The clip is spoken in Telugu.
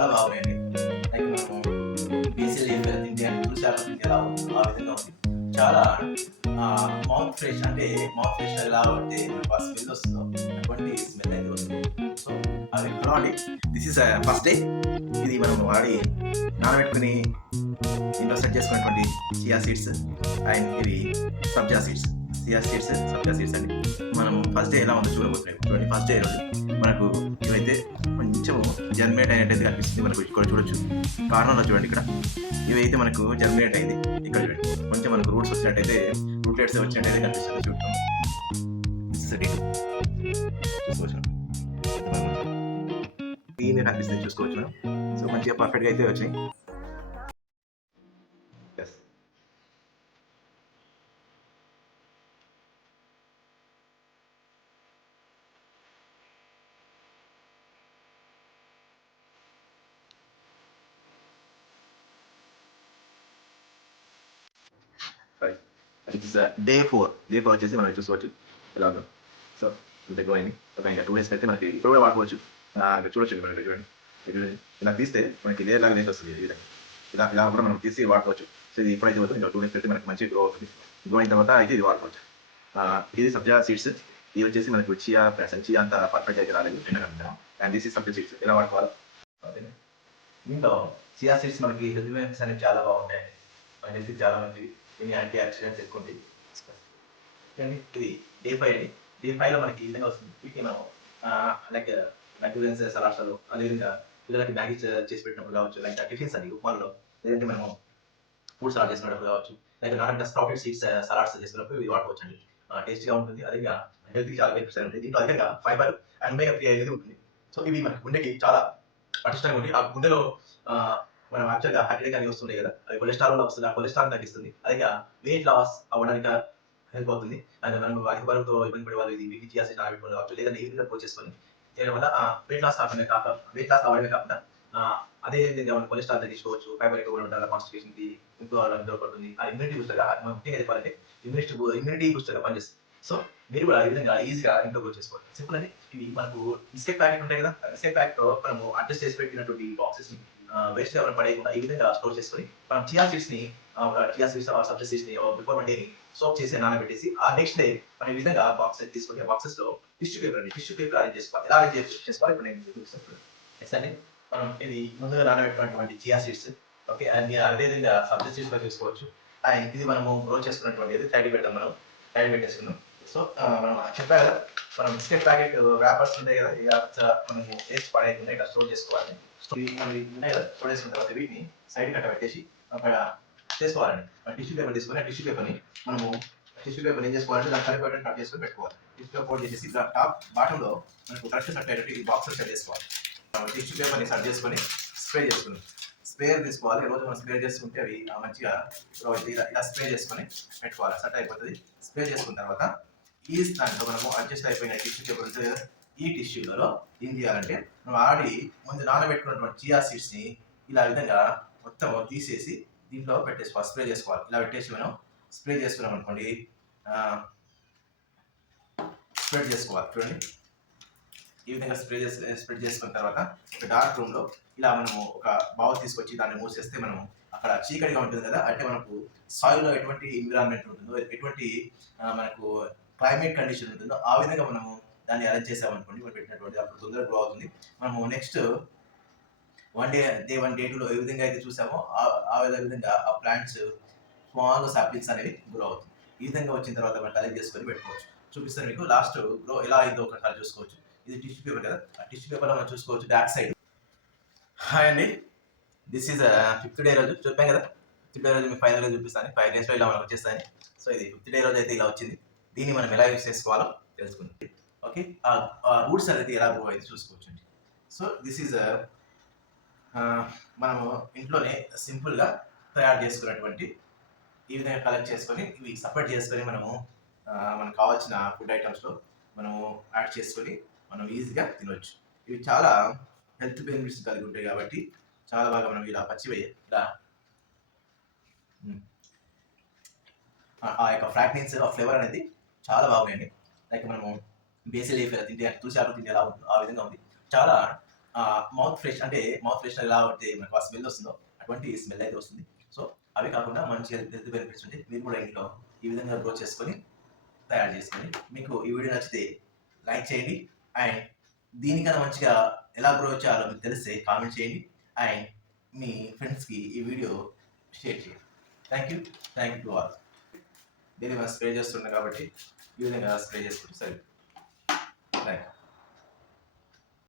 చాలా బాగున్నాయండి. లైక్ మనము బేసిల్ లీఫ్ తింటే అంటే తులసి ఆకులు తింటే ఎలా ఉంటుందో ఆ విధంగా ఉంది. చాలా మౌత్ ఫ్రెష్ అంటే మౌత్ ఫ్రెష్ ఎలా అంటే మనకు ఆ స్మెల్ వస్తుందో అటువంటి స్మెల్ అయితే వస్తుంది. సో అది హలో అండి. This is first day. ఇది మనం వాడి నానబెట్టుకుని ఇంట్లో సెట్ చేసుకున్నటువంటి చియా సీడ్స్ అండ్ ఇవి సబ్జా సీడ్స్. చియా సీడ్స్, సబ్జా సీడ్స్ అండి. మనం ఫస్ట్ డే ఎలా ఉందో చూడబోతున్నాం. చూడండి ఫస్ట్ డే రోజు మనకు ఇవైతే కొంచెం జర్మినేట్ అయినట్టయితే కనిపిస్తుంది. మనకు ఇక్కడ చూడొచ్చు కార్నర్లో చూడండి ఇక్కడ ఇవైతే మనకు జర్మినేట్ అయింది. ఇక్కడ చూడండి కొంచెం మనకు రూట్స్ వచ్చినట్టయితే రూట్లెట్స్ వచ్చినట్టయితే కనిపిస్తుంది. చూద్దాం చూసుకోవచ్చు క్లీన్గా కనిపిస్తుంది చూసుకోవచ్చు మనం. సో మంచిగా పర్ఫెక్ట్గా అయితే వచ్చినాయి. ఎస్ డే 4 వచ్చేసి మనం చూసుకోవచ్చు ఎలా ఉందో. సో ఇంత గోయింది ఒక ఇంకా 2 డేస్ అయితే మనకి ఇప్పుడు కూడా వాడుకోవచ్చు. ఇంకా చూడొచ్చు మనం చూడండి ఇలా తీస్తే మనకి లేయర్ లాగా నేసి వస్తుంది. ఈ విధంగా ఇలా కూడా మనం తీసి వాడుకోవచ్చు. సో ఇది ఇప్పుడైతే వద్దు ఇంకా 2 డేస్ అయితే మనకి మంచి గ్రో అవుతుంది. గ్రో అయిన తర్వాత అయితే ఇది వాడుకోవచ్చు. ఇది సబ్జా సీడ్స్. ఇది వచ్చేసి మనకు చియా అంత పర్ఫెక్ట్ అయితే రాలేదు ఎండగంటాం. And this is sabja seeds ఎలా వాడుకోవాలి. దీంట్లో చియా సీడ్స్ మనకి హెల్త్ బెనిఫిట్స్ అనేవి చాలా బాగుంటాయి. మన హెల్త్ చాలా మంచి దీని యాంటీ ఆక్సిడెంట్స్ ఎక్కువ ఉంటాయి. ఇది డే 5 అండి. డే 5లో మనకి ఈ విధంగా వస్తుంది. వీటిని మనం లైక్ మ్యాక్రోన్స్ సలాడ్స్లో అదేవిధంగా పిల్లలకి మ్యాగీ చేసి పెట్టినప్పుడు కావచ్చు, లైక్ టిఫిన్స్ అని ఉప్మాలో, లేదంటే మనం ఫ్రూట్ సలాడ్ చేసుకున్నప్పుడు కావచ్చు, లైక్ నార్మల్గా స్ప్రౌటెడ్ సీడ్స్ సలాడ్స్ చేసుకున్నప్పుడు ఇది వాడుకోవచ్చు అండి. టేస్టీగా ఉంటుంది. అదేవిధంగా హెల్త్కి చాలా బెనిఫిట్స్ ఉంటాయి. దీంట్లో అధికంగా ఫైబర్ అండ్ ఒమేగా 3 అనేది ఉంటుంది. సో ఇవి మనకి గుండెకి చాలా పటిష్టంగా ఉంది. ఆ గుండెలో మనం యాక్చువల్గా హార్ట్ అని వస్తుంటాయి కదా, అది కొలెస్ట్రాల్ వల్ల వస్తుంది. ఆ కొలెస్ట్రాల్ తగ్గిస్తుంది. అదే వెయిట్ లాస్ అవ్వడానికి హెల్ప్ అవుతుంది. అండ్ మనం అధిక బరువుతో ఇబ్బంది పడే వాళ్ళు ఇది చియా సీడ్స్ నానబెట్టుకోవడం కావచ్చు, లేదంటే ఈ విధంగా పోస్ట్ చేసుకొని చేయడం వల్ల వెయిట్ లాస్ వెయిట్ లాస్ అవ్వడమే కాకుండా అదే విధంగా మనం కొలెస్ట్రాల్ తగ్గించుకోవచ్చు. ఫైబర్ ఎక్కువ ఉండాలి, కాన్స్టిపేషన్ కి ఇంప్రూవ్ అవ్వడానికి ఉపయోగపడుతుంది. ఆ ఇమ్యూనిటీ బూస్టర్ గా ముఖ్యంగా చెప్పాలంటే ఇమ్యూనిటీ బూస్టర్ గా పనిచేస్తుంది. సో మీరు కూడా ఈ విధంగా ఈజీగా ఇంట్లో గ్రో చేసుకోవాలి. సింపుల్ అండి. ఇవి మనకు బిస్కెట్ ప్యాకెట్ ఉంటాయి కదా, బిస్కెట్ ప్యాకెట్ మనము అడ్జస్ట్ చేసి పెట్టినటువంటి బాక్సెస్ ని వేస్ట్ గా పడేయకుండా ఈ విధంగా స్టోర్ చేసుకొని మనం చియా సీడ్స్ ని సబ్జా సీడ్స్ ని బిఫోర్ వన్ డే సోప్ చేసి నానబెట్టేసి ఆ నెక్స్ట్ డే మనం ఈ విధంగా బాక్స్ తీసుకొని ఆ బాక్సెస్ లో టిష్యూ పేపర్ అరేంజ్ చేసుకోవాలి. ఎలా అరేంజ్ చేసుకోవాలి ఇప్పుడు నేను చూపిస్తాను. నెక్స్ట్ అండి మనం ఇది ముందుగా నానబెట్టినటువంటి చియా సీడ్స్. ఓకే, అండ్ అదేవిధంగా సబ్జా సీడ్స్ లో తీసుకోవచ్చు. అండ్ ఇది మనము గ్రో చేసుకున్నటువంటి తడి పెడతాం. మనం తడి పెట్టేసుకున్నాం. సో మనం చెప్పారు కదా, మనం బిస్కెట్ ప్యాకెట్ వ్యాపర్స్ ఉంటాయి కదా, ఈ వ్యాపర్స్ మనము వేస్ట్ పడేయకుండా ఇక్కడ స్టోర్ చేసుకోవాలి. అవి ఉన్నాయి కదా, స్టోర్ చేసుకున్న తర్వాత వీటిని సైడ్ కట్ట పెట్టేసి అక్కడ చేసుకోవాలండి. టిష్యూ పేపర్ తీసుకొని ఆ టిష్యూ పేపర్ని మనము ఏం చేసుకోవాలంటే దాని సరిపోయేటట్టు కట్ చేసుకొని పెట్టుకోవాలి. టిష్యూ పేపర్ ఫోల్డ్ చేసేసి ఇలా టాప్ బాటంలో మనకు కరెక్ట్ సెట్ అయ్యేటట్టు ఈ బాక్స్ సెట్ చేసుకోవాలి. టిష్యూ పేపర్ని సెట్ చేసుకొని స్ప్రే చేసుకుని స్ప్రేయర్ తీసుకోవాలి. రోజు మనం స్ప్రే చేసుకుంటే అవి మంచిగా ఇలా స్ప్రే చేసుకొని పెట్టుకోవాలి. సెట్ అయిపోతుంది. స్ప్రే చేసుకున్న తర్వాత ఈ దాంట్లో మనము అడ్జస్ట్ అయిపోయిన టిష్యూ పేపర్ ఉంటుంది కదా, ఈ టిష్యూలలో ఏం చేయాలంటే మనం ముందు నానబెట్టుకున్నటువంటి చియా సీడ్స్ ని ఇలా విధంగా మొత్తం తీసేసి దీంట్లో పెట్టేసుకోవాలి. స్ప్రే చేసుకోవాలి. ఇలా పెట్టేసి మనం స్ప్రే చేసుకున్నాం అనుకోండి, స్ప్రెడ్ చేసుకోవాలి. చూడండి ఈ విధంగా స్ప్రెడ్ చేసుకున్న తర్వాత ఒక డార్క్ రూమ్ లో ఇలా మనము ఒక బౌల్ తీసుకొచ్చి దాన్ని మూసేస్తే మనం అక్కడ చీకటిగా ఉంటుంది కదా, అంటే మనకు సాయిల్ లో ఎటువంటి ఎన్విరాన్మెంట్ ఉంటుందో, ఎటువంటి మనకు క్లైమేట్ కండిషన్ ఉంటుందో ఆ విధంగా మనము దాన్ని అరేంజ్ చేసామనుకోండి, మనం పెట్టినటువంటి అప్పుడు తొందరగా గ్రో అవుతుంది. మనము నెక్స్ట్ డే 1 డే 2లో ఏ విధంగా అయితే చూసామో ఆ విధంగా ఆ ప్లాంట్స్ స్మాల్ సాప్లింగ్స్ అనేవి గ్రో అవుతుంది. ఈ విధంగా వచ్చిన తర్వాత మనం కలెక్ట్ చేసుకొని పెట్టుకోవచ్చు. చూపిస్తాను మీకు లాస్ట్ గ్రో ఎలా అయిందో ఒకసారి చూసుకోవచ్చు. ఇది టిష్యూ పేపర్ కదా, ఆ టిష్యూ పేపర్ మనం చూసుకోవచ్చు బ్యాక్ సైడ్. హాయ్ అండి, దిస్ ఈజ్ 5th డే రోజు. చెప్పాం కదా 5th డే రోజు మీకు ఫైనల్ గా చూపిస్తాను. 5 days లో ఇలా మనకు వచ్చేస్తాయి. సో ఇది 5th డే రోజు అయితే ఇలా వచ్చింది. దీన్ని మనం ఎలా యూస్ చేసుకోవాలో తెలుసుకుంది. ఓకే, ఆ రూట్స్ అనేది ఎలా గ్రో అయితే చూసుకోవచ్చు. సో దిస్ ఈజ్ మనము ఇంట్లోనే సింపుల్గా తయారు చేసుకున్నటువంటి ఈ విధంగా కలెక్ట్ చేసుకొని ఇవి సపరేట్ చేసుకొని మనము మనకు కావాల్సిన ఫుడ్ ఐటమ్స్లో మనము యాడ్ చేసుకొని మనం ఈజీగా తినవచ్చు. ఇవి చాలా హెల్త్ బెనిఫిట్స్ కలిగి ఉంటాయి కాబట్టి చాలా బాగా మనం ఇలా పచ్చివే ఇలా ఆ యొక్క ఫ్రాగ్రెన్స్, ఆ ఫ్లేవర్ అనేది చాలా బాగున్నాయండి. లైక్ మనము బేసిల్ లీఫ్ తింటే తులసి ఆకులు తింటే ఎలా ఉంటుందో ఆ విధంగా ఉంది. చాలా మౌత్ ఫ్రెష్ అంటే మౌత్ ఫ్రెష్ ఎలా అయితే మనకు ఆ స్మెల్ వస్తుందో అటువంటి స్మెల్ అయితే వస్తుంది. సో అవి కాకుండా మంచి హెల్త్ బెనిఫిట్స్ ఉంటాయి. మీరు కూడా ఇంట్లో ఈ విధంగా గ్రో చేసుకొని తయారు చేసుకొని మీకు ఈ వీడియో నచ్చితే లైక్ చేయండి. అండ్ దీనికన్నా మంచిగా ఎలా గ్రో చేయాలో మీకు తెలిస్తే కామెంట్ చేయండి. అండ్ మీ ఫ్రెండ్స్కి ఈ వీడియో షేర్ చేయండి. Thank you to all. దీన్ని మనం స్ప్రే చేస్తున్నాం కాబట్టి ఈ విధంగా స్ప్రే చేసుకుంటే సరే. Thank you.